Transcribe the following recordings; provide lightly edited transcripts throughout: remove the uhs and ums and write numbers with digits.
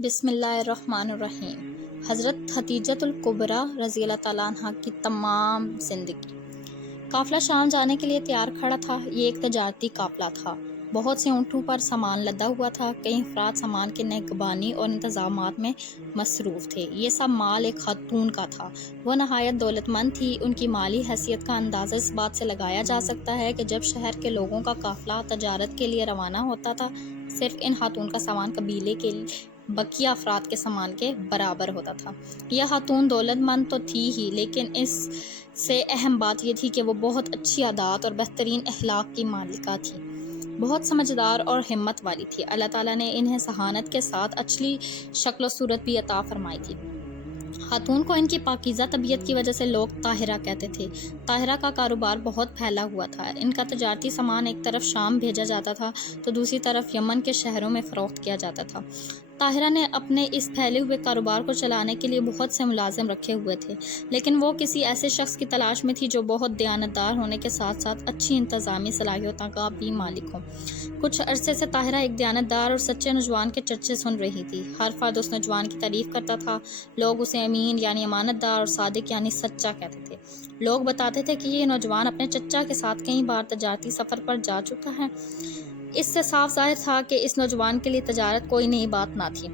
بسم اللہ الرحمن الرحیم۔ حضرت خدیجۃ الکبریٰ رضی اللہ تعالیٰ عنہ کی تمام زندگی۔ قافلہ شام جانے کے لیے تیار کھڑا تھا۔ یہ ایک تجارتی قافلہ تھا۔ بہت سے اونٹوں پر سامان لدا ہوا تھا۔ کئی افراد سامان کے نگہبانی اور انتظامات میں مصروف تھے۔ یہ سب مال ایک خاتون کا تھا۔ وہ نہایت دولت مند تھی۔ ان کی مالی حیثیت کا اندازہ اس بات سے لگایا جا سکتا ہے کہ جب شہر کے لوگوں کا قافلہ تجارت کے لیے روانہ ہوتا تھا، صرف ان خاتون کا سامان قبیلے کے بقیہ افراد کے سامان کے برابر ہوتا تھا۔ یہ خاتون دولت مند تو تھی ہی، لیکن اس سے اہم بات یہ تھی کہ وہ بہت اچھی عادات اور بہترین اخلاق کی مالکہ تھی۔ بہت سمجھدار اور ہمت والی تھی۔ اللہ تعالیٰ نے انہیں ذہانت کے ساتھ اچھی شکل و صورت بھی عطا فرمائی تھی۔ خاتون کو ان کی پاکیزہ طبیعت کی وجہ سے لوگ طاہرہ کہتے تھے۔ طاہرہ کا کاروبار بہت پھیلا ہوا تھا۔ ان کا تجارتی سامان ایک طرف شام بھیجا جاتا تھا تو دوسری طرف یمن کے شہروں میں فروخت کیا جاتا تھا۔ طاہرہ نے اپنے اس پھیلے ہوئے کاروبار کو چلانے کے لیے بہت سے ملازم رکھے ہوئے تھے، لیکن وہ کسی ایسے شخص کی تلاش میں تھی جو بہت دیانتدار ہونے کے ساتھ ساتھ اچھی انتظامی صلاحیتوں کا بھی مالک ہو۔ کچھ عرصے سے طاہرہ ایک دیانتدار اور سچے نوجوان کے چرچے سن رہی تھی۔ ہر فرد اس نوجوان کی تعریف کرتا تھا۔ لوگ اسے امین یعنی امانت دار اور صادق یعنی سچا کہتے تھے۔ لوگ بتاتے تھے کہ یہ نوجوان اپنے چچا کے ساتھ کئی بار تجارتی سفر پر جا چکا ہے۔ اس سے صاف ظاہر تھا کہ اس نوجوان کے لیے تجارت کوئی نئی بات نہ تھی۔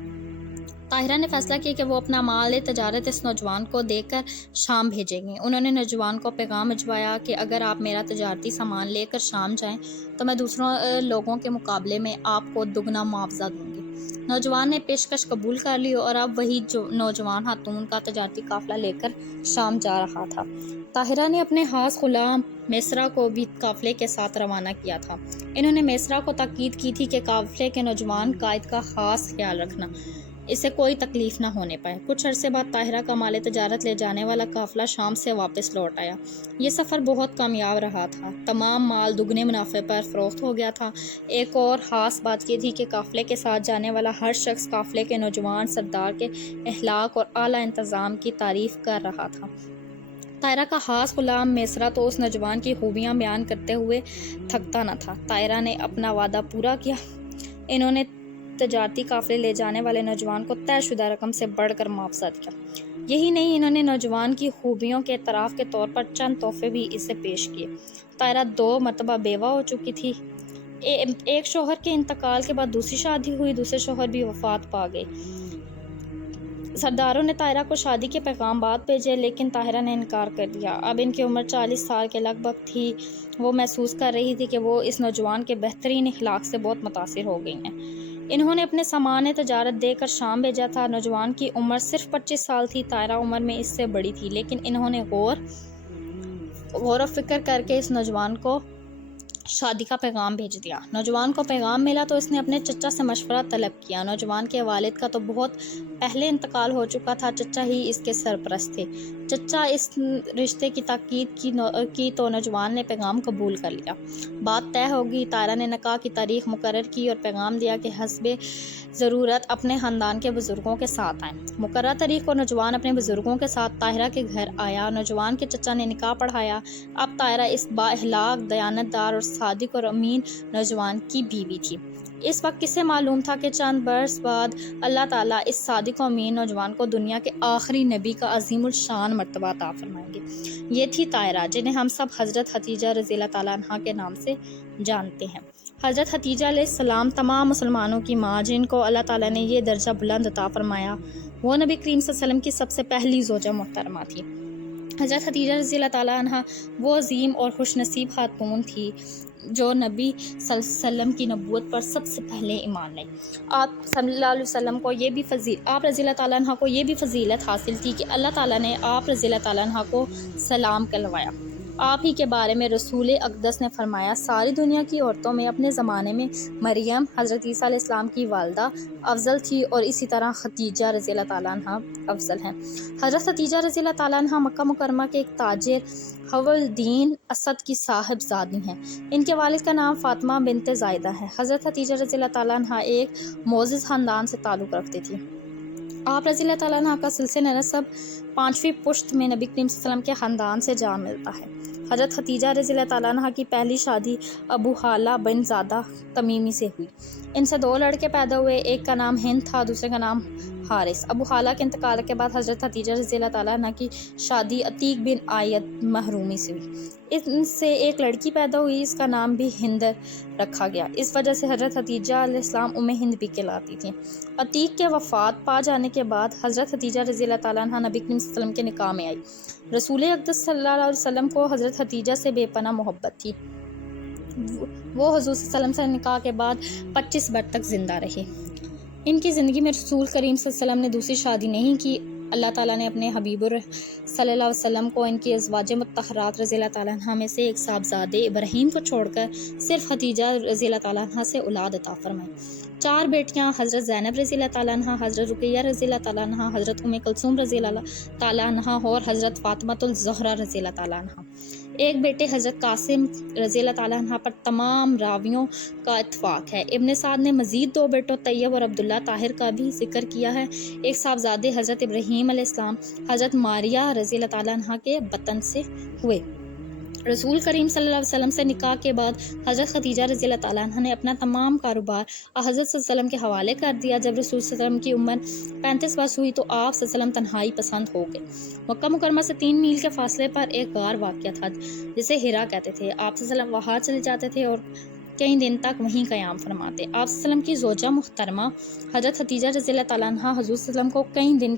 طاہرہ نے فیصلہ کیا کہ وہ اپنا مال تجارت اس نوجوان کو دے کر شام بھیجیں گی۔ انہوں نے نوجوان کو پیغام بھجوایا کہ اگر آپ میرا تجارتی سامان لے کر شام جائیں تو میں دوسروں لوگوں کے مقابلے میں آپ کو دگنا معاوضہ دوں گی۔ نوجوان نے پیشکش قبول کر لی اور اب وہی نوجوان خاتون کا تجارتی قافلہ لے کر شام جا رہا تھا۔ طاہرہ نے اپنے خاص غلام میسرہ کو بھی قافلے کے ساتھ روانہ کیا تھا۔ انہوں نے میسرہ کو تاکید کی تھی کہ قافلے کے نوجوان قائد کا خاص خیال رکھنا، اسے کوئی تکلیف نہ ہونے پائے۔ کچھ عرصے بعد طاہرہ کا مال تجارت لے جانے والا قافلہ شام سے واپس لوٹ آیا۔ یہ سفر بہت کامیاب رہا تھا۔ تمام مال دگنے منافع پر فروخت ہو گیا تھا۔ ایک اور خاص بات یہ تھی کہ قافلے کے ساتھ جانے والا ہر شخص قافلے کے نوجوان سردار کے اخلاق اور اعلیٰ انتظام کی تعریف کر رہا تھا۔ طاہرہ کا خاص غلام میسرہ تو اس نوجوان کی خوبیاں بیان کرتے ہوئے تھکتا نہ تھا۔ طاہرہ نے اپنا وعدہ پورا کیا۔ انہوں نے تجارتی قافلے لے جانے والے نوجوان کو طے شدہ رقم سے بڑھ کر معاوضہ دیا۔ یہی نہیں، انہوں نے نوجوان کی خوبیوں کے اعتراف کے طور پر چند تحفے بھی اسے پیش کیے۔ طاہرہ 2 مرتبہ بیوہ ہو چکی تھی۔ ایک شوہر کے انتقال کے بعد دوسری شادی ہوئی، دوسرے شوہر بھی وفات پا گئے۔ سرداروں نے طاہرہ کو شادی کے پیغامات بھیجے، لیکن طاہرہ نے انکار کر دیا۔ اب ان کی عمر 40 سال کے لگ بھگ تھی۔ وہ محسوس کر رہی تھی کہ وہ اس نوجوان کے بہترین اخلاق سے بہت متاثر ہو گئی ہیں۔ انہوں نے اپنے سامان تجارت دے کر شام بھیجا تھا۔ نوجوان کی عمر صرف 25 سال تھی۔ طاہرہ عمر میں اس سے بڑی تھی، لیکن انہوں نے غور و فکر کر کے اس نوجوان کو شادی کا پیغام بھیج دیا۔ نوجوان کو پیغام ملا تو اس نے اپنے چچا سے مشورہ طلب کیا۔ نوجوان کے والد کا تو بہت پہلے انتقال ہو چکا تھا، چچا ہی اس کے سرپرست تھے۔ چچا اس رشتے کی تاکید کی تو نوجوان نے پیغام قبول کر لیا۔ بات طے ہو گئی۔ طاہرہ نے نکاح کی تاریخ مقرر کی اور پیغام دیا کہ حسب ضرورت اپنے خاندان کے بزرگوں کے ساتھ آئیں۔ مقررہ تاریخ کو نوجوان اپنے بزرگوں کے ساتھ طاہرہ کے گھر آیا۔ نوجوان کے چچا نے نکاح پڑھایا۔ اب طاہرہ اس با اخلاق، دیانتدار اور صادق اور امین نوجوان کی بیوی تھی۔ اس وقت کسے معلوم تھا کہ چند برس بعد اللہ تعالیٰ اس صادق و امین نوجوان کو دنیا کے آخری نبی کا عظیم الشان مرتبہ عطا فرمائیں گے۔ یہ تھی طاہرہ، جنہیں ہم سب حضرت خدیجہ رضی اللہ تعالیٰ عنہا کے نام سے جانتے ہیں۔ حضرت خدیجہ علیہ السلام تمام مسلمانوں کی ماں، جن کو اللہ تعالیٰ نے یہ درجہ بلند عطا فرمایا، وہ نبی کریم صلی اللہ علیہ وسلم کی سب سے پہلی زوجہ محترمہ تھی۔ حضرت خدیجہ رضی اللہ تعالیٰ عنہا وہ عظیم اور خوش نصیب خاتون تھی جو نبی صلی اللہ علیہ وسلم کی نبوت پر سب سے پہلے ایمان لائیں۔ آپ صلی اللہ علیہ وسلم کو آپ رضی اللہ تعالیٰ عنہ کو یہ بھی فضیلت حاصل تھی کہ اللہ تعالیٰ نے آپ رضی اللہ تعالیٰ عنہ کو سلام کہلوایا۔ آپ ہی کے بارے میں رسول اقدس نے فرمایا، ساری دنیا کی عورتوں میں اپنے زمانے میں مریم حضرت عیسیٰ علیہ السلام کی والدہ افضل تھی، اور اسی طرح خدیجہ رضی اللہ تعالیٰ عنہ افضل ہیں۔ حضرت خدیجہ رضی اللہ تعالیٰ عنہ مکہ مکرمہ کے ایک تاجر حول-الدین اسد کی صاحب زادی ہیں۔ ان کے والد کا نام فاطمہ بنت زائدہ ہے۔ حضرت خدیجہ رضی اللہ تعالیٰ عنہ ایک معزز خاندان سے تعلق رکھتی تھی۔ آپ رضی اللہ تعالیٰ عنہ کا سلسلہ نسب 5ویں پشت میں نبی کریم صلی اللہ علیہ وسلم کے خاندان سے جا ملتا ہے۔ حضرت ختیجہ رضی اللہ تعالیٰ عنہ کی پہلی شادی ابو حالہ بن زادہ تمیمی سے ہوئی۔ ان سے 2 لڑکے پیدا ہوئے، ایک کا نام ہند تھا، دوسرے کا نام حارث۔ ابو حالہ کے انتقال کے بعد حضرت ختیجہ رضی اللہ تعالیٰ عنہ کی شادی عتیق بن عائد محرومی سے ہوئی۔ ان سے ایک لڑکی پیدا ہوئی، اس کا نام بھی ہند رکھا گیا۔ اس وجہ سے حضرت ختیجہ علیہ السلام ہند بھی کہلاتی تھیں۔ عتیق کے وفات پا جانے کے بعد حضرت ختیجہ رضی اللہ تعالیٰ عنہ نبی کریم صلی اللہ علیہ وسلم کے نکاح میں آئی۔ رسول اقدس صلی اللہ علیہ وسلم کو حضرت ختیجہ سے بے پناہ محبت تھی۔ وہ حضور صلی اللہ علیہ وسلم سے نکاح کے بعد 25 برس تک زندہ رہے۔ ان کی زندگی میں رسول کریم صلی اللہ علیہ وسلم نے دوسری شادی نہیں کی۔ اللہ تعالیٰ نے اپنے حبیب صلی اللہ علیہ وسلم کو ان کی ازواج مطہرات رضی اللہ تعالیٰ عنہ میں سے ایک صاحبزادے ابراہیم کو چھوڑ کر صرف ختیجہ رضی اللہ تعالیٰ عنہ سے اولاد عطا فرمائی۔ 4 بیٹیاں حضرت زینب رضی اللہ تعالیٰ عنہ، حضرت رقیہ رضی اللہ تعالیٰ عنہ، حضرت کلثوم رضی اللہ تعالیٰ عنہ اور حضرت فاطمۃ الزہرا رضی اللہ تعالیٰ عنہ۔ ایک بیٹے حضرت قاسم رضی اللہ تعالیٰ عنہ پر تمام راویوں کا اتفاق ہے۔ ابن سعد نے مزید 2 بیٹوں طیب اور عبداللہ طاہر کا بھی ذکر کیا ہے۔ ایک صاحبزادے حضرت ابراہیم علیہ السلام حضرت ماریہ رضی اللہ تعالیٰ عنہ کے بطن سے ہوئے۔ رسول کریم صلی اللہ علیہ وسلم سے نکاح کے بعد حضرت ختیجہ رضی اللہ تعالیٰ عنہ نے اپنا تمام کاروبار حضرت صلی اللہ علیہ وسلم کے حوالے کر دیا۔ جب رسول صلی اللہ علیہ وسلم کی عمر 35 برس ہوئی تو آپ صلی اللہ علیہ وسلم تنہائی پسند ہو گئے۔ مکہ مکرمہ سے 3 میل کے فاصلے پر ایک غار واقع تھا جسے حرا کہتے تھے۔ آپ صلی اللہ علیہ وسلم وہاں چلے جاتے تھے اور کئی دن تک وہیں قیام فرماتے۔ آپ صلی اللہ علیہ وسلم کی زوجہ محترمہ حضرت ختیجہ رضی اللہ تعالیٰ عنہ حضور صلی اللہ علیہ وسلم کو کئی دن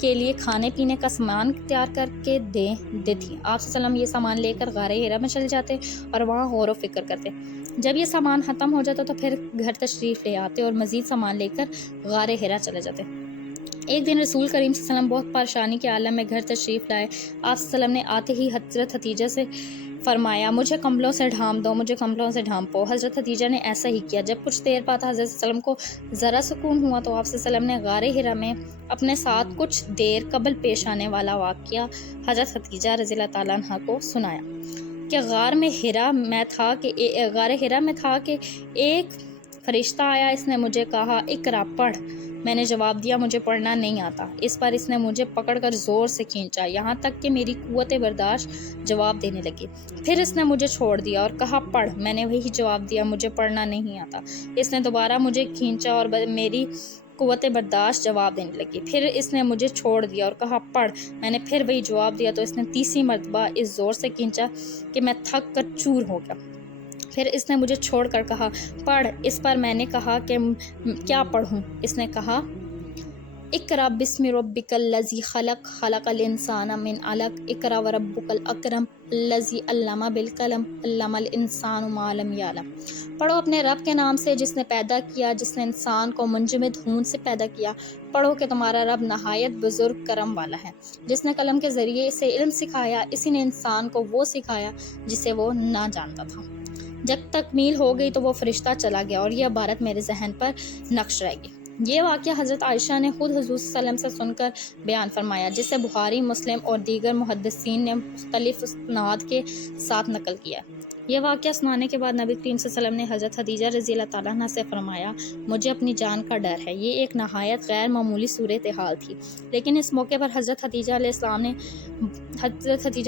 کے لیے کھانے پینے کا سامان تیار کر کے دیتی۔ آپ صلی اللہ علیہ وسلم یہ سامان لے کر غار حرا میں چلے جاتے اور وہاں غور و فکر کرتے۔ جب یہ سامان ختم ہو جاتا تو پھر گھر تشریف لے آتے اور مزید سامان لے کر غار حرا چلے جاتے۔ ایک دن رسول کریم صلی اللہ علیہ وسلم بہت پریشانی کے عالم میں گھر تشریف لائے۔ آپ صلی اللہ علیہ وسلم نے آتے ہی حضرت ختیجہ سے فرمایا، مجھے کمبلوں سے ڈھانپ دو، مجھے کمبلوں سے ڈھانپو۔ حضرت ختیجہ نے ایسا ہی کیا۔ جب کچھ دیر بعد حضرت صلی اللہ علیہ وسلم کو ذرا سکون ہوا تو آپ صلی اللہ علیہ وسلم نے غار حرا میں اپنے ساتھ کچھ دیر قبل پیش آنے والا واقعہ حضرت ختیجہ رضی اللہ تعالیٰ عنہ کو سنایا کہ غار حرا میں تھا کہ ایک فرشتہ آیا، اس نے مجھے کہا اقرا پڑھ۔ میں نے جواب دیا مجھے پڑھنا نہیں آتا۔ اس پر اس نے مجھے پکڑ کر زور سے کھینچا یہاں تک کہ میری قوت برداشت جواب دینے لگی۔ پھر اس نے مجھے چھوڑ دیا اور کہا پڑھ۔ میں نے وہی جواب دیا مجھے پڑھنا نہیں آتا۔ اس نے دوبارہ مجھے کھینچا اور میری قوت برداشت جواب دینے لگی۔ پھر اس نے مجھے چھوڑ دیا اور کہا پڑھ۔ میں نے پھر وہی جواب دیا تو اس نے تیسری مرتبہ اس زور سے کھینچا کہ میں تھک کر چور ہو گیا۔ پھر اس نے مجھے چھوڑ کر کہا پڑھ۔ اس پر میں نے کہا کہ کیا پڑھوں؟ اس نے کہا اقرا بسم ربک الذی خلق، خلق الانسان من علق، اقرا وربک الاکرم الذی علم بالقلم، علم الانسان ما لم یعلم۔ پڑھو اپنے رب کے نام سے جس نے پیدا کیا، جس نے انسان کو منجمد خون سے پیدا کیا۔ پڑھو کہ تمہارا رب نہایت بزرگ کرم والا ہے، جس نے قلم کے ذریعے سے علم سکھایا، اسی نے انسان کو وہ سکھایا جسے وہ نہ جانتا تھا۔ جب تکمیل ہو گئی تو وہ فرشتہ چلا گیا اور یہ عبارت میرے ذہن پر نقش رہ گئی۔ یہ واقعہ حضرت عائشہ نے خود حضور صلی اللہ علیہ وسلم سے سن کر بیان فرمایا، جسے بخاری، مسلم اور دیگر محدثین نے مختلف اسناد کے ساتھ نقل کیا۔ یہ واقعہ سنانے کے بعد نبی کریم صلی اللہ علیہ وسلم نے حضرت ختیجہ رضی اللہ تعالیٰ عنہ سے فرمایا، مجھے اپنی جان کا ڈر ہے۔ یہ ایک نہایت غیر معمولی صورتحال تھی، لیکن اس موقع پر حضرت ختیجہ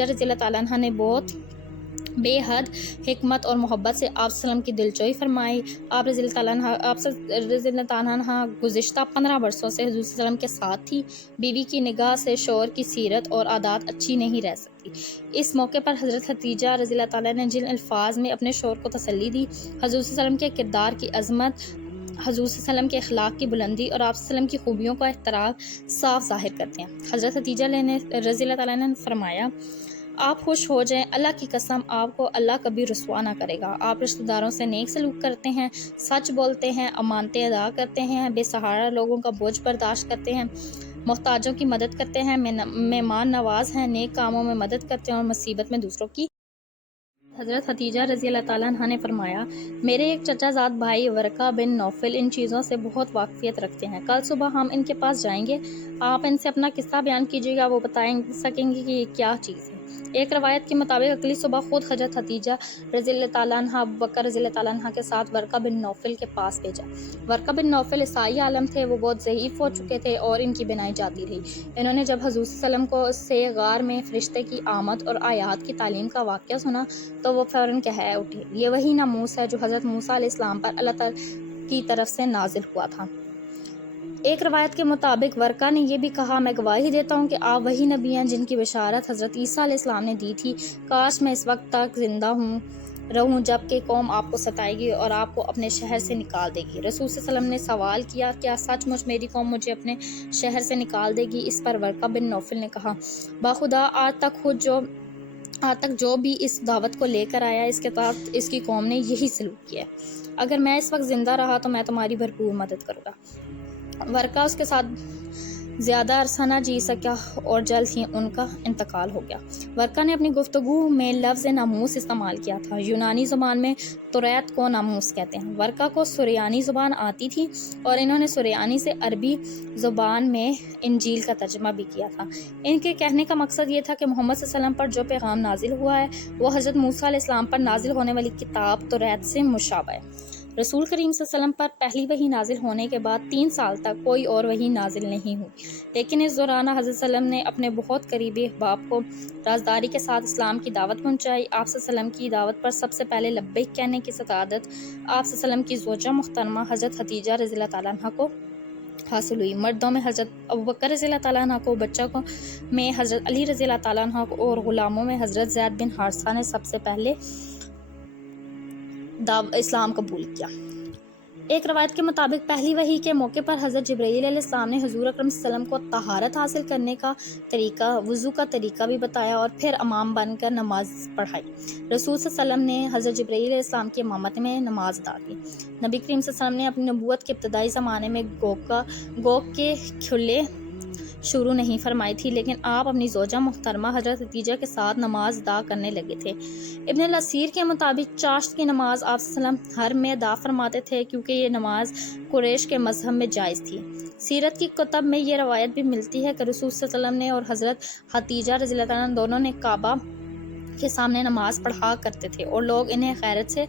رضی اللہ تعالیٰ عنہ نے بہت بے حد حکمت اور محبت سے آپ صلی اللہ علیہ وسلم کی دلجوئی فرمائی۔ آپ رضی اللہ تعالیٰ عنہ گزشتہ 15 برسوں سے حضور صلی اللہ علیہ وسلم کے ساتھ تھی۔ بیوی کی نگاہ سے شوہر کی سیرت اور عادات اچھی نہیں رہ سکتی۔ اس موقع پر حضرت ختیجہ رضی اللہ تعالیٰ نے جن الفاظ میں اپنے شوہر کو تسلی دی، حضور صلی اللہ علیہ وسلم کے کردار کی عظمت، حضور صلی اللہ علیہ وسلم کے اخلاق کی بلندی اور آپ صلی اللہ علیہ وسلم کی خوبیوں کا احترام صاف ظاہر کرتے ہیں۔ حضرت ختیجہ رضی اللہ تعالیٰ نے فرمایا، آپ خوش ہو جائیں، اللہ کی قسم آپ کو اللہ کبھی رسوا نہ کرے گا۔ آپ رشتہ داروں سے نیک سلوک کرتے ہیں، سچ بولتے ہیں، امانتیں ادا کرتے ہیں، بے سہارا لوگوں کا بوجھ برداشت کرتے ہیں، محتاجوں کی مدد کرتے ہیں، مہمان نواز ہیں، نیک کاموں میں مدد کرتے ہیں اور مصیبت میں دوسروں کی۔ حضرت ختیجہ رضی اللہ تعالیٰ عنہ نے فرمایا، میرے ایک چچا زاد بھائی ورقہ بن نوفل ان چیزوں سے بہت واقفیت رکھتے ہیں۔ کل صبح ہم ان کے پاس جائیں گے، آپ ان سے اپنا قصہ بیان کیجیے گا، وہ بتائیں سکیں گے کہ یہ کیا چیز ہے۔ ایک روایت کے مطابق اگلی صبح خود حضرت حتیجہ رضی اللہ تعالیٰ عنہ ابو بکر رضی اللہ تعالیٰ عنہ کے ساتھ ورقہ بن نوفل کے پاس بھیجا۔ ورقہ بن نوفل عیسائی عالم تھے، وہ بہت ضعیف ہو چکے تھے اور ان کی بینائی جاتی رہی۔ انہوں نے جب حضور صلی اللہ علیہ وسلم کو سے غار میں فرشتے کی آمد اور آیات کی تعلیم کا واقعہ سنا تو وہ فوراً کہہ اٹھے، یہ وہی ناموس ہے جو حضرت موسیٰ علیہ السلام پر اللہ تعالیٰ کی طرف سے نازل ہوا تھا۔ ایک روایت کے مطابق ورقہ نے یہ بھی کہا، میں گواہی دیتا ہوں کہ آپ وہی نبی ہیں جن کی بشارت حضرت عیسیٰ علیہ السلام نے دی تھی۔ کاش میں اس وقت تک زندہ رہوں جب کہ قوم آپ کو ستائے گی اور آپ کو اپنے شہر سے نکال دے گی۔ رسول صلی اللہ علیہ وسلم نے سوال کیا، کیا سچ مچ میری قوم مجھے اپنے شہر سے نکال دے گی؟ اس پر ورقہ بن نوفل نے کہا، باخدا آج تک جو بھی اس دعوت کو لے کر آیا اس کے ساتھ اس کی قوم نے یہی سلوک کیا ہے۔ اگر میں اس وقت زندہ رہا تو میں تمہاری بھرپور مدد کروں گا۔ ورقہ اس کے ساتھ زیادہ عرصہ نہ جی سکا اور جلد ہی ان کا انتقال ہو گیا۔ ورقہ نے اپنی گفتگو میں لفظ ناموس استعمال کیا تھا۔ یونانی زبان میں توریت کو ناموس کہتے ہیں۔ ورقہ کو سریانی زبان آتی تھی اور انہوں نے سریانی سے عربی زبان میں انجیل کا ترجمہ بھی کیا تھا۔ ان کے کہنے کا مقصد یہ تھا کہ محمد صلی اللہ علیہ وسلم پر جو پیغام نازل ہوا ہے وہ حضرت موسیٰ علیہ السلام پر نازل ہونے والی کتاب توریت سے مشابہ ہے۔ رسول کریم صلی اللہ علیہ وسلم پر پہلی وحی نازل ہونے کے بعد 3 سال تک کوئی اور وحی نازل نہیں ہوئی، لیکن اس دوران حضرت صلی اللہ علیہ وسلم نے اپنے بہت قریبی احباب کو رازداری کے ساتھ اسلام کی دعوت پہنچائی۔ آپ صلی اللہ علیہ وسلم کی دعوت پر سب سے پہلے لبیک کہنے کی سعادت آپ صلی اللہ علیہ وسلم کی زوجہ محترمہ حضرت حتیجہ رضی اللہ تعالیٰ عنہ کو حاصل ہوئی۔ مردوں میں حضرت ابو بکر رضی اللہ تعالیٰ عنہ کو، بچوں میں حضرت علی رضی اللہ تعالیٰ عنہ کو اور غلاموں میں حضرت زید بن حارثہ نے سب سے پہلے اسلام قبول کیا۔ ایک روایت کے مطابق پہلی وحی کے موقع پر حضرت جبرائیل علیہ السلام نے حضور اکرم صلی اللہ علیہ وسلم کو طہارت حاصل کرنے کا طریقہ، وضو کا طریقہ بھی بتایا اور پھر امام بن کر نماز پڑھائی۔ رسول صلی اللہ علیہ وسلم نے حضرت جبرائیل علیہ السلام کی امامت میں نماز ادا کی۔ نبی کریم صلی اللہ علیہ وسلم نے اپنی نبوت کے ابتدائی زمانے میں گوگ کے کھلے شروع نہیں فرمائی تھی، لیکن آپ اپنی زوجہ محترمہ حضرت حتیجہ کے ساتھ نماز ادا کرنے لگے تھے۔ ابن الاسیر کے مطابق چاشت کی نماز آپ صلی اللہ علیہ وسلم ہر میں ادا فرماتے تھے کیونکہ یہ نماز قریش کے مذہب میں جائز تھی۔ سیرت کی کتب میں یہ روایت بھی ملتی ہے کہ رسول صلی اللہ علیہ وسلم نے اور حضرت حتیجہ رضی اللہ تعالیٰ عنہ دونوں نے کعبہ کے سامنے نماز پڑھا کرتے تھے اور لوگ انہیں غیرت سے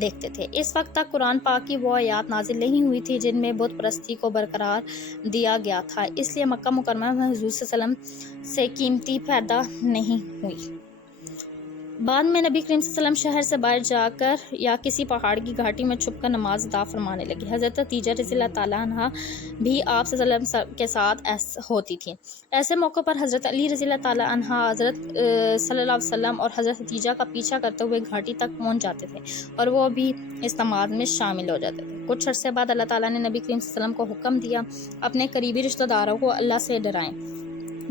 دیکھتے تھے۔ اس وقت تک قرآن پاک کی وہ آیات نازل نہیں ہوئی تھی جن میں بت پرستی کو برقرار دیا گیا تھا، اس لیے مکہ مکرمہ میں حضور صلی اللہ علیہ وسلم سے قیمتی پیدا نہیں ہوئی۔ بعد میں نبی کریم صلی اللہ علیہ وسلم شہر سے باہر جا کر یا کسی پہاڑ کی گھاٹی میں چھپ کر نماز ادا فرمانے لگے۔ حضرت حتیجہ رضی اللہ تعالیٰ عنہ بھی آپ صلی اللہ علیہ وسلم کے ساتھ ہوتی تھی۔ ایسے موقع پر حضرت علی رضی اللہ تعالیٰ عنہ حضرت صلی اللہ علیہ وسلم اور حضرت حتیجہ کا پیچھا کرتے ہوئے گھاٹی تک پہنچ جاتے تھے اور وہ بھی اس نماز میں شامل ہو جاتے تھے۔ کچھ عرصے بعد اللہ تعالیٰ نے نبی کریم صلی اللہ علیہ وسلم کو حکم دیا اپنے قریبی رشتہ داروں کو اللہ سے ڈرائیں،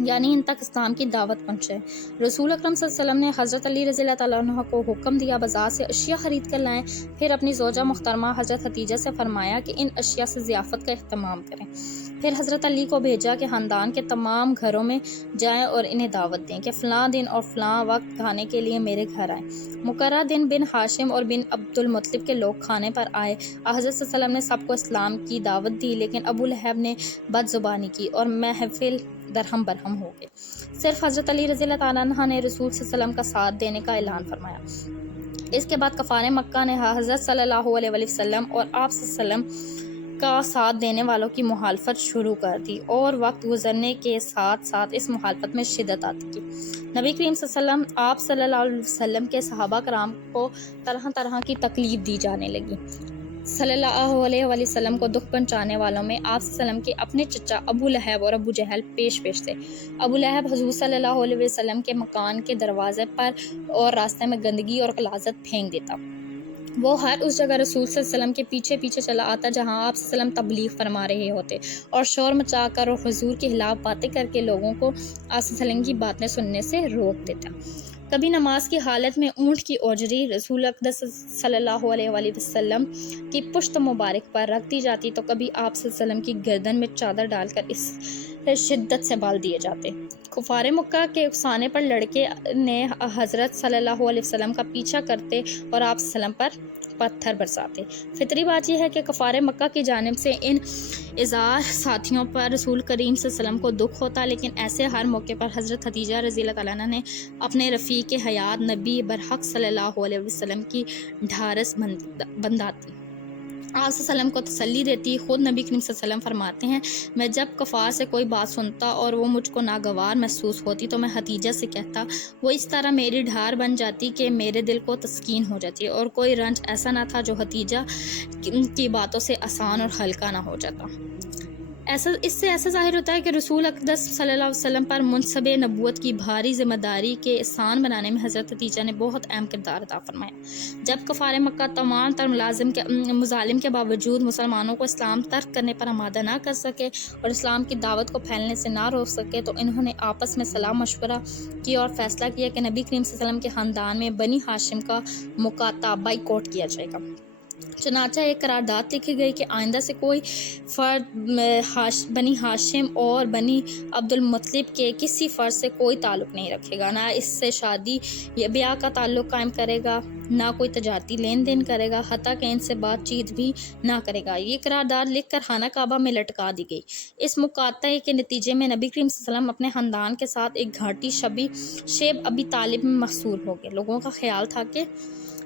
یعنی ان تک اسلام کی دعوت پہنچے۔ رسول اکرم صلی اللہ علیہ وسلم نے حضرت علی رضی اللہ تعالیٰ عنہ کو حکم دیا بازار سے اشیاء خرید کر لائیں، پھر اپنی زوجہ محترمہ حضرت حتیجہ سے فرمایا کہ ان اشیاء سے ضیافت کا اہتمام کریں۔ پھر حضرت علی کو بھیجا کہ خاندان کے تمام گھروں میں جائیں اور انہیں دعوت دیں کہ فلاں دن اور فلاں وقت کھانے کے لیے میرے گھر آئیں۔ مقررہ دن بن ہاشم اور بن عبد المطلب کے لوگ کھانے پر آئے۔ حضرت صلی اللہ علیہ وسلم نے سب کو اسلام کی دعوت دی، لیکن ابو لہب نے بد زبانی کی اور محفل درہم برہم ہو گئے۔ صرف حضرت علی رضی اللہ تعالیٰ عنہ نے رسول صلی اللہ علیہ وسلم کا ساتھ دینے کا اعلان فرمایا۔ اس کے بعد کفار مکہ نے حضرت صلی اللہ علیہ وسلم اور آپ صلی اللہ علیہ وسلم کا ساتھ دینے والوں کی مخالفت شروع کر دی اور وقت گزرنے کے ساتھ ساتھ اس مخالفت میں شدت آتی گئی۔ نبی کریم صلی اللہ علیہ وسلم آپ صلی اللہ علیہ وسلم کے صحابہ کرام کو طرح طرح کی تکلیف دی جانے لگی۔ صلی اللہ علیہ وسلم کو دکھ پہنچانے والوں میں آپ صلی اللہ علیہ وسلم کے اپنے چچا ابو لہب اور ابو جہل پیش تھے۔ ابو لہب حضور صلی اللہ علیہ وسلم کے مکان کے دروازے پر اور راستے میں گندگی اور غلاظت پھینک دیتا۔ وہ ہر اس جگہ رسول صلی اللہ علیہ وسلم کے پیچھے پیچھے چلا آتا جہاں آپ صلی اللہ علیہ وسلم تبلیغ فرما رہے ہوتے اور شور مچا کر اور حضور کے خلاف باتیں کر کے لوگوں کو آپ صلی اللہ علیہ وسلم کی باتیں سننے سے روک دیتا۔ کبھی نماز کی حالت میں اونٹ کی اوجری رسول اقدس صلی اللہ علیہ وسلم کی پشت مبارک پر رکھ دی جاتی تو کبھی آپ صلی اللہ علیہ وسلم کی گردن میں چادر ڈال کر اس شدت سے بال دیے جاتے۔ کفار مکہ کے اکسانے پر لڑکے نے حضرت صلی اللہ علیہ وسلم کا پیچھا کرتے اور آپ صلی اللہ علیہ وسلم پر پتھر برساتے۔ فطری بات یہ ہے کہ کفار مکہ کی جانب سے ان اعزار ساتھیوں پر رسول کریم صلی اللہ علیہ وسلم کو دکھ ہوتا، لیکن ایسے ہر موقع پر حضرت خدیجہ رضی اللہ تعالیٰ عنہ نے اپنے رفیق حیات نبی برحق صلی اللہ علیہ وسلم کی ڈھارس بندھاتی، آپ صلی اللہ علیہ وسلم کو تسلی دیتی۔ خود نبی کریم صلی اللہ علیہ وسلم فرماتے ہیں، میں جب کفار سے کوئی بات سنتا اور وہ مجھ کو ناگوار محسوس ہوتی تو میں خدیجہ سے کہتا، وہ اس طرح میری ڈھار بن جاتی کہ میرے دل کو تسکین ہو جاتی، اور کوئی رنج ایسا نہ تھا جو خدیجہ کی باتوں سے آسان اور ہلکا نہ ہو جاتا۔ اس سے ایسا ظاہر ہوتا ہے کہ رسول اقدس صلی اللہ علیہ وسلم پر منصب نبوت کی بھاری ذمہ داری کے آسان بنانے میں حضرت خدیجہ نے بہت اہم کردار ادا فرمایا۔ جب کفار مکہ تمام تر مظالم کے باوجود مسلمانوں کو اسلام ترک کرنے پر آمادہ نہ کر سکے اور اسلام کی دعوت کو پھیلنے سے نہ روک سکے، تو انہوں نے آپس میں صلاح مشورہ کیا اور فیصلہ کیا کہ نبی کریم صلی اللہ علیہ وسلم کے خاندان میں بنی ہاشم کا مقاطع بائیکاٹ کیا جائے گا۔ چنانچہ ایک قرارداد لکھی گئی کہ آئندہ سے کوئی فرد بنی ہاشم اور بنی عبد المطلب کے کسی فرد سے کوئی تعلق نہیں رکھے گا، نہ اس سے شادی یا بیاہ کا تعلق قائم کرے گا، نہ کوئی تجارتی لین دین کرے گا، حتیٰ کہ ان سے بات چیت بھی نہ کرے گا۔ یہ قرارداد لکھ کر خانہ کعبہ میں لٹکا دی گئی۔ اس مقاطعے کے نتیجے میں نبی کریم صلی اللہ علیہ وسلم اپنے خاندان کے ساتھ ایک گھاٹی شیب ابی طالب میں محصور ہو گئے۔ لوگوں کا خیال تھا کہ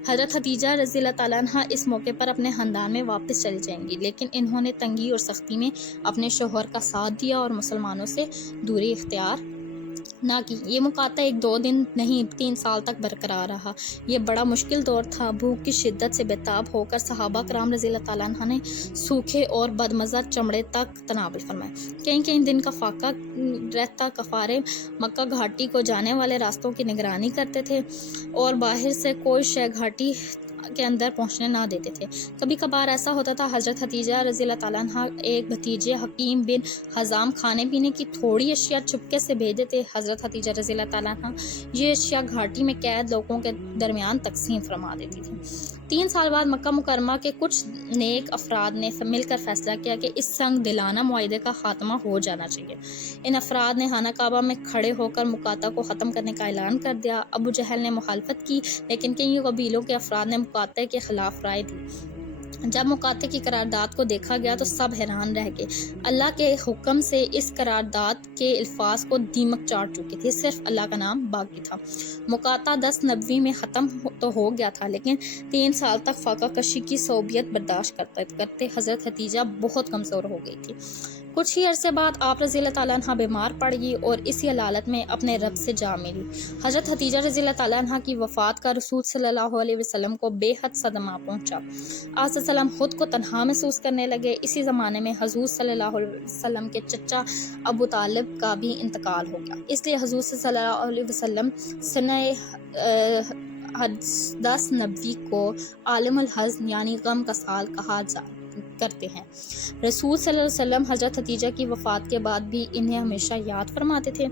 حضرت خدیجہ رضی اللہ تعالیٰ عنہ اس موقع پر اپنے خاندان میں واپس چلی جائیں گی، لیکن انہوں نے تنگی اور سختی میں اپنے شوہر کا ساتھ دیا اور مسلمانوں سے دوری اختیار نہ کی۔ یہ مقاطعہ 1-2 دن نہیں 3 سال تک برقرار رہا۔ یہ بڑا مشکل دور تھا۔ بھوک کی شدت سے بےتاب ہو کر صحابہ کرام رضی اللہ تعالیٰ عنہ نے سوکھے اور بدمزہ چمڑے تک تناول فرمائے۔ کئی دن کا فاقہ رہتا۔ کفار مکہ گھاٹی کو جانے والے راستوں کی نگرانی کرتے تھے اور باہر سے کوئی شے گھاٹی کے اندر پہنچنے نہ دیتے تھے۔ کبھی کبھار ایسا ہوتا تھا حضرت خدیجہ رضی اللہ تعالیٰ عنہ ایک بھتیجے حکیم بن حزام کھانے پینے کی تھوڑی اشیاء چپکے سے بھیج دیتے۔ حضرت خدیجہ رضی اللہ تعالیٰ عنہ یہ اشیاء گھاٹی میں قید لوگوں کے درمیان تقسیم فرما دیتی تھی۔ 3 سال بعد مکہ مکرمہ کے کچھ نیک افراد نے مل کر فیصلہ کیا کہ اس سنگ دلانہ معاہدے کا خاتمہ ہو جانا چاہیے۔ ان افراد نے خانہ کعبہ میں کھڑے ہو کر مقاطعہ کو ختم کرنے کا اعلان کر دیا۔ ابو جہل نے مخالفت کی، لیکن کئی قبیلوں کے افراد نے مقاطعے کے خلاف رائے دی۔ جب مقاطعے کی قرارداد کو دیکھا گیا تو سب حیران رہ گئے۔ اللہ کے حکم سے اس قرارداد کے الفاظ کو دیمک چاٹ چکی تھی، صرف اللہ کا نام باقی تھا۔ مقاطعہ 1090 میں ختم تو ہو گیا تھا، لیکن 3 سال تک فاقہ کشی کی صعوبیت برداشت کرتے حضرت خدیجہ بہت کمزور ہو گئی تھی۔ کچھ ہی عرصے بعد آپ رضی اللہ تعالیٰ عنہ بیمار پڑ گئی اور اسی حالت میں اپنے رب سے جا ملی۔ حضرت خدیجہ رضی اللہ تعالیٰ عنہ کی وفات کا رسول صلی اللہ علیہ وسلم کو بے حد صدمہ پہنچا۔ آپ صلی اللہ علیہ وسلم خود کو تنہا محسوس کرنے لگے۔ اسی زمانے میں حضور صلی اللہ علیہ وسلم کے چچا ابو طالب کا بھی انتقال ہو گیا، اس لیے حضور صلی اللہ علیہ وسلم سنہ 1090 کو عالم الحزن یعنی غم کا سال کہا کرتے ہیں۔ رسول صلی اللہ علیہ وسلم حضرت خدیجہ کی وفات کے بعد بھی انہیں ہمیشہ یاد فرماتے تھے۔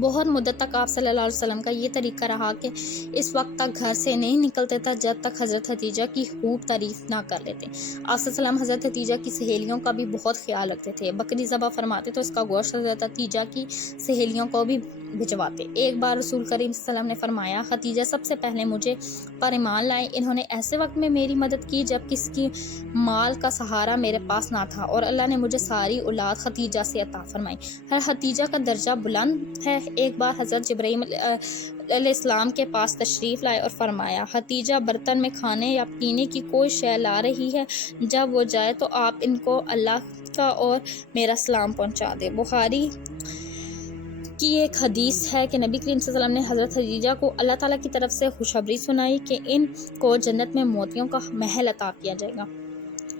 بہت مدت تک آپ صلی اللہ علیہ وسلم کا یہ طریقہ رہا کہ اس وقت تک گھر سے نہیں نکلتے تھے جب تک حضرت خدیجہ کی خوب تعریف نہ کر لیتے۔ آپ صلی اللہ علیہ وسلم حضرت خدیجہ کی سہیلیوں کا بھی بہت خیال رکھتے تھے۔ بکری ذبح فرماتے تو اس کا گوشت حضرت خدیجہ کی سہیلیوں کو بھی بھجواتے۔ ایک بار رسول کریم صلی اللہ علیہ وسلم نے فرمایا، خدیجہ سب سے پہلے مجھے پر ایمان لائے، انہوں نے ایسے وقت میں میری مدد کی جب کسی کی مال کا سہارا میرے پاس نہ تھا، اور اللہ نے مجھے ساری اولاد خدیجہ سے عطا فرمائی۔ ہر خدیجہ کا درجہ بلند ہے۔ ایک بار حضرت جبرائیل علیہ السلام کے پاس تشریف لائے اور فرمایا، خدیجہ برتن میں کھانے یا پینے کی کوئی شے لا رہی ہے، جب وہ جائے تو آپ ان کو اللہ کا اور میرا سلام پہنچا دے۔ بخاری کی ایک حدیث ہے کہ نبی کریم صلی اللہ علیہ وسلم نے حضرت خدیجہ کو اللہ تعالیٰ کی طرف سے خوشخبری سنائی کہ ان کو جنت میں موتیوں کا محل عطا کیا جائے گا۔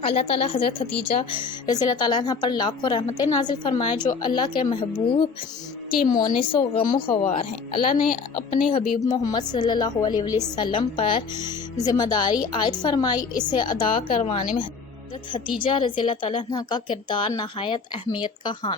اللہ تعالیٰ حضرت خدیجہ رضی اللہ تعالیٰ عنہ پر لاکھوں رحمتیں نازل فرمائے جو اللہ کے محبوب کی مونس و غم و خوار ہیں۔ اللہ نے اپنے حبیب محمد صلی اللہ علیہ وسلم پر ذمہ داری عائد فرمائی، اسے ادا کروانے میں حضرت خدیجہ رضی اللہ تعالیٰ عنہ کا کردار نہایت اہمیت کا حامل